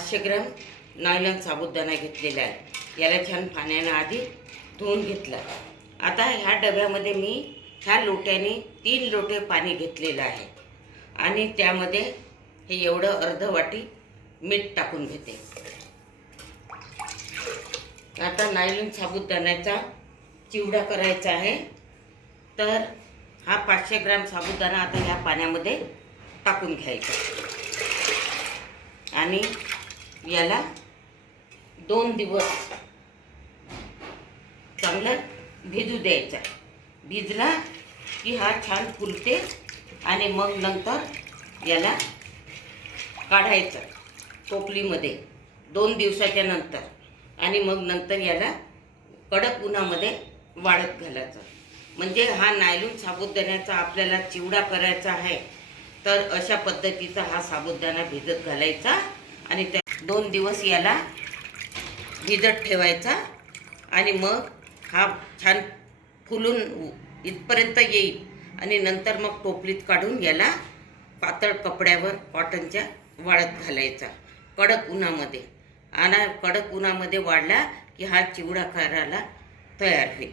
500 gram nylon साबुदाणा घेतलेला आहे। याला छान पाण्याने आधी धुवून घेतला। आता ह्या डब्यामध्ये मी ह्या लोट्याने 3 लोटे पाणी घेतलेलं आहे आणि त्यामध्ये हे एवढं अर्ध वाटी मीठ टाकून घेते। आता नायलॉन साबुदाण्याचा चिवडा करायचा आहे, तर हा 500 ग्रॅम साबुदाणा आता ह्या पाण्यामध्ये टाकून घ्यायचा आणि याला 2 दिवस चांगला भिजू द्यायचा। भिजला की हा छान फुलते आणि मग नंतर याला काढायचं टोपलीमध्ये 2 दिवसाच्या नंतर आणि मग नंतर याला कडक उन्हामध्ये वाळत घालायचं। म्हणजे हा नायलॉन साबुदाण्याचा आपल्याला चिवडा करायचा आहे, तर अशा पद्धतीचा हा साबुदाणा भिजत घालायचा आणि त्या 2 दिवस याला भिजत ठेवायचा आणि मग हा छान फुलून इथपर्यंत येईल आणि नंतर मग टोपलीत काढून याला पातळ कपड्यावर कॉटनच्या वाळत घालायचा कडक उन्हामध्ये। आणि कडक उन्हामध्ये वाळला की हा चिवडा करायला तयार होईल।